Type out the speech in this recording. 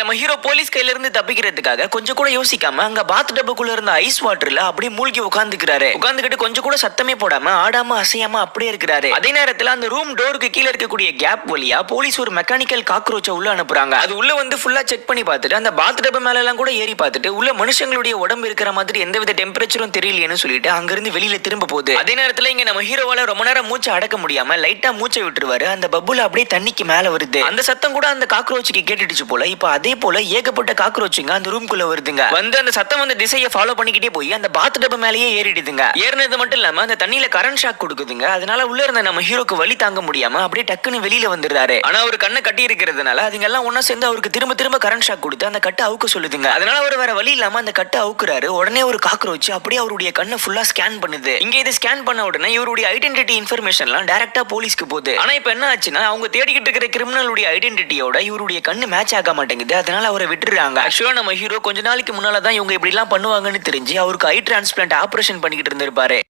நம்ம hero police கையில இருந்து தப்பிக்கிறதுக்காக கொஞ்சம் கூட யோசிக்காம அங்க பாத் டப்புக்குள்ள இருந்த ஐஸ் வாட்டர்ல அப்படியே மூழ்கி உட்கார்ந்துக்கிறாரு. உட்கார்ந்துகிட்டு கொஞ்சம் கூட சத்தமே போடாம ஆடாம அசையாம அப்படியே இருக்கிறாரு. அதே நேரத்துல அந்த ரூம் டோருக்கு கீழே இருக்கக்கூடிய கேப் வழியா போலீஸ் ஒரு மெக்கானிக்கல் காக்ரோச்ச உள்ள அனுப்புறாங்க. அது உள்ள வந்து ஃபுல்லா செக் பண்ணி பார்த்துட்டு அந்த பாத் டப்பு மேல எல்லாம் கூட ஏறி பார்த்துட்டு உள்ள மனுஷங்களுடைய உடம்பு இருக்கிற மாதிரி எந்தவித டெம்பரேச்சரும் தெரியலையேன்னு சொல்லிட்டு அங்கிருந்து வெளியில திரும்ப போகுது. அதே நேரத்துல இங்க நம்ம ஹீரோவால ரொம்ப நேரம் மூச்சை அடக்க முடியாம லைட்டா மூச்சை விட்டுருவாரு. அந்த பப்புல அப்படியே தண்ணிக்கு மேல வருது. அந்த சத்தம் கூட அந்த காக்ரோச்சுக்கு கேட்டுடுச்சு போல. இப்ப அதே போல ஏகப்பட்ட காக்ரோச்சுங்க அந்த ரூம்குள்ள வருதுங்க. வந்து அந்த சத்தம் வந்து திசையை ஃபாலோ பண்ணிக்கிட்டே போய் அந்த பாத் டப் மேலேயே ஏறிடுதுங்க. ஏறினது மட்டும் இல்லாம அந்த தண்ணியில கரண்ட் ஷாக் கொடுக்குதுங்க. அதனால உள்ள இருந்த நம்ம ஹீரோக்கு வலி தாங்க முடியாம அப்படியே டக்குன்னு வெளியில வந்துடுறாரு. ஆனா அவர் கண்ணை கட்டி இருக்கிறதுனால அதுங்க எல்லாம் ஒன்னா சேர்ந்து அவருக்கு திரும்ப திரும்ப கரண்ட் ஷாக் கொடுத்து அந்த கட்டை அவுக்க சொல்லுதுங்க. அதனால அவர் வேற வழி இல்லாம அந்த கட்டை அவுக்குறாரு. உடனே ஒரு காக்ரோச் அப்படியே அவருடைய கண்ணை ஃபுல்லா ஸ்கேன் பண்ணுது. இங்க இதை ஸ்கேன் பண்ண உடனே இவருடைய ஐடென்டிட்டி இன்ஃபர்மேஷன் எல்லாம் டைரக்டா போலீஸ்க்கு போகுது. ஆனா இப்ப என்ன ஆச்சுன்னா அவங்க தேடிக்கிட்டு இருக்கிற கிரிமினலுடைய ஐடென்டிட்டியோட இவருடைய கண்ணு மேட்ச் ஆக மாட்டேங்குது. அதனால அவரை விட்டுறாங்க. ஆக்சுவலா நம்ம ஹீரோ கொஞ்ச நாளைக்கு முன்னால தான் இவங்க இப்படி எல்லாம் பண்ணுவாங்கன்னு தெரிஞ்சு அவருக்கு ஐ டிரான்ஸ்பிளான்ட் ஆபரேஷன் பண்ணிக்கிட்டு இருந்திருப்பாரு.